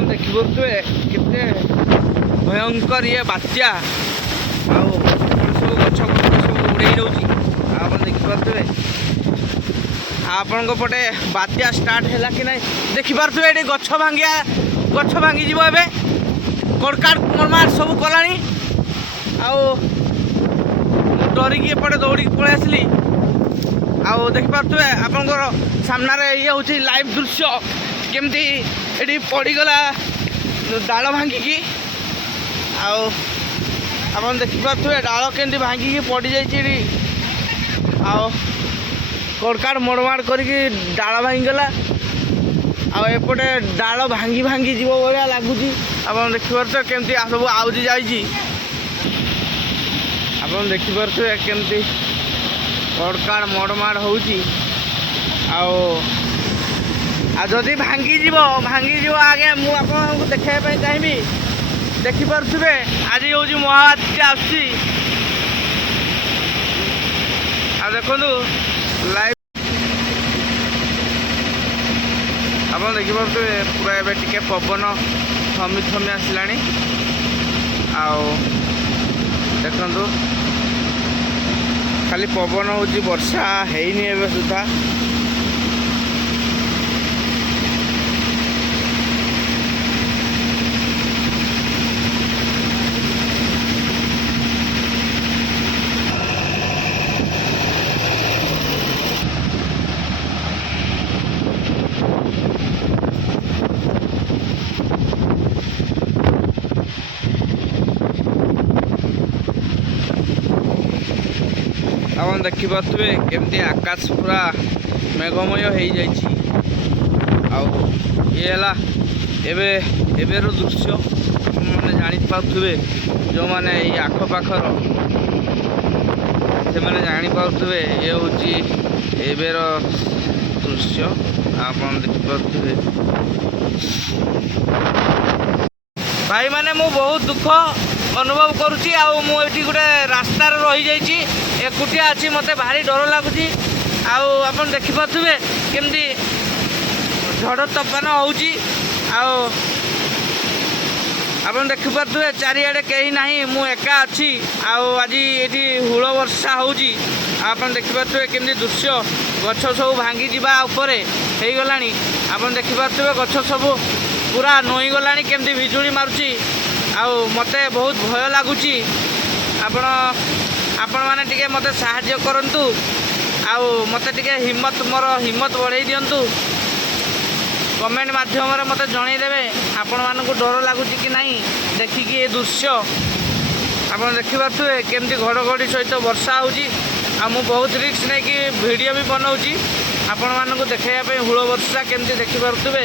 ଆପଣ ଦେଖିପାରୁଥିବେ କେତେ ଭୟଙ୍କର ଇଏ ବାତ୍ୟା ଆଉ ସବୁ ଗଛ ସବୁ ଉଡ଼େଇ ନେଉଛି। ଆପଣ ଦେଖିପାରୁଥିବେ ଆପଣଙ୍କ ପଟେ ବାତ୍ୟା ଷ୍ଟାର୍ଟ ହେଲା କି ନାହିଁ ଦେଖିପାରୁଥିବେ। ଏଠି ଗଛ ଭାଙ୍ଗିଯିବ ଏବେ। କଡ଼କାଡ଼ ମରମାର ସବୁ କଲାଣି। ଆଉ ମୁଁ ଡରିକି ଏପଟେ ଦୌଡ଼ିକି ପଳେଇ ଆସିଲି। ଆଉ ଦେଖିପାରୁଥିବେ ଆପଣଙ୍କର ସାମ୍ନାରେ ଇଏ ହେଉଛି ଲାଇଭ୍ ଦୃଶ୍ୟ କେମିତି ଏଠି ପଡ଼ିଗଲା ଡାଳ ଭାଙ୍ଗିକି। ଆଉ ଆପଣ ଦେଖିପାରୁଥିବେ ଡାଳ କେମିତି ଭାଙ୍ଗିକି ପଡ଼ିଯାଇଛି ଏଠି। ଆଉ କଡ଼କାଡ଼ ମଡ଼ମାଡ଼ କରିକି ଡାଳ ଭାଙ୍ଗିଗଲା। ଆଉ ଏପଟେ ଡାଳ ଭାଙ୍ଗି ଯିବ ଭଳିଆ ଲାଗୁଛି। ଆପଣ ଦେଖିପାରୁଥିବେ କେମିତି ସବୁ ଆଉଜି ଯାଇଛି। ଆପଣ ଦେଖିପାରୁଥିବେ କେମିତି କଡ଼କାଡ଼ ମଡ଼ମାଡ଼ ହେଉଛି। ଆଉ ଯଦି ଭାଙ୍ଗିଯିବ ଆଜ୍ଞା ମୁଁ ଆପଣଙ୍କୁ ଦେଖାଇବା ପାଇଁ ଚାହିଁବି। ଦେଖିପାରୁଥିବେ ଆଜି ହେଉଛି ମହାବାତ୍ୟା ଆସୁଛି। ଆଉ ଦେଖନ୍ତୁ ଲାଇଭ୍ ଆପଣ ଦେଖିପାରୁଥିବେ ପୁରା ଏବେ ଟିକେ ପବନ ଥମି ଆସିଲାଣି। ଆଉ ଦେଖନ୍ତୁ ଖାଲି ପବନ ହେଉଛି, ବର୍ଷା ହେଇନି ଏବେ ସୁଦ୍ଧା। ଆପଣ ଦେଖିପାରୁଥିବେ କେମିତି ଆକାଶ ପୁରା ମେଘମୟ ହେଇଯାଇଛି। ଆଉ ଇଏ ହେଲା ଏବେର ଦୃଶ୍ୟ। ଆପଣମାନେ ଜାଣିପାରୁଥିବେ, ଯେଉଁମାନେ ଏଇ ଆଖପାଖର ସେମାନେ ଜାଣିପାରୁଥିବେ ଇଏ ହେଉଛି ଏବେର ଦୃଶ୍ୟ। ଆପଣ ଦେଖିପାରୁଥିବେ ଭାଇମାନେ, ମୁଁ ବହୁତ ଦୁଃଖ ଅନୁଭବ କରୁଛି। ଆଉ ମୁଁ ଏଠି ଗୋଟେ ରାସ୍ତାରେ ରହିଯାଇଛି, ଏକୁଟିଆ ଅଛି, ମୋତେ ଭାରି ଡର ଲାଗୁଛି। ଆଉ ଆପଣ ଦେଖିପାରୁଥିବେ କେମିତି ଝଡ଼ ତୋଫାନ ହେଉଛି। ଆଉ ଆପଣ ଦେଖିପାରୁଥିବେ ଚାରିଆଡ଼େ କେହି ନାହିଁ, ମୁଁ ଏକା ଅଛି। ଆଉ ଆଜି ଏଠି ହୁଳ ବର୍ଷା ହେଉଛି। ଆପଣ ଦେଖିପାରୁଥିବେ କେମିତି ଦୃଶ୍ୟ, ଗଛ ସବୁ ଭାଙ୍ଗିଯିବା ଉପରେ ହେଇଗଲାଣି। ଆପଣ ଦେଖିପାରୁଥିବେ ଗଛ ସବୁ ପୁରା ନଇଁଗଲାଣି, କେମିତି ବିଜୁଳି ମାରୁଛି। ଆଉ ମୋତେ ବହୁତ ଭୟ ଲାଗୁଛି। ଆପଣମାନେ ଟିକେ ମୋତେ ସାହାଯ୍ୟ କରନ୍ତୁ। ଆଉ ମୋତେ ଟିକେ ମୋର ହିମ୍ମତ ବଢ଼େଇ ଦିଅନ୍ତୁ। କମେଣ୍ଟ ମାଧ୍ୟମରେ ମୋତେ ଜଣାଇଦେବେ ଆପଣମାନଙ୍କୁ ଡର ଲାଗୁଛି କି ନାହିଁ ଦେଖିକି ଏ ଦୃଶ୍ୟ। ଆପଣ ଦେଖିପାରୁଥିବେ କେମିତି ଘଡ଼ଘଡ଼ି ସହିତ ବର୍ଷା ହେଉଛି। ଆଉ ମୁଁ ବହୁତ ରିସ୍କ ନେଇକି ଭିଡ଼ିଓ ବି ବନାଉଛି ଆପଣମାନଙ୍କୁ ଦେଖାଇବା ପାଇଁ। ହୁଳ ବର୍ଷା କେମିତି ଦେଖିପାରୁଥିବେ।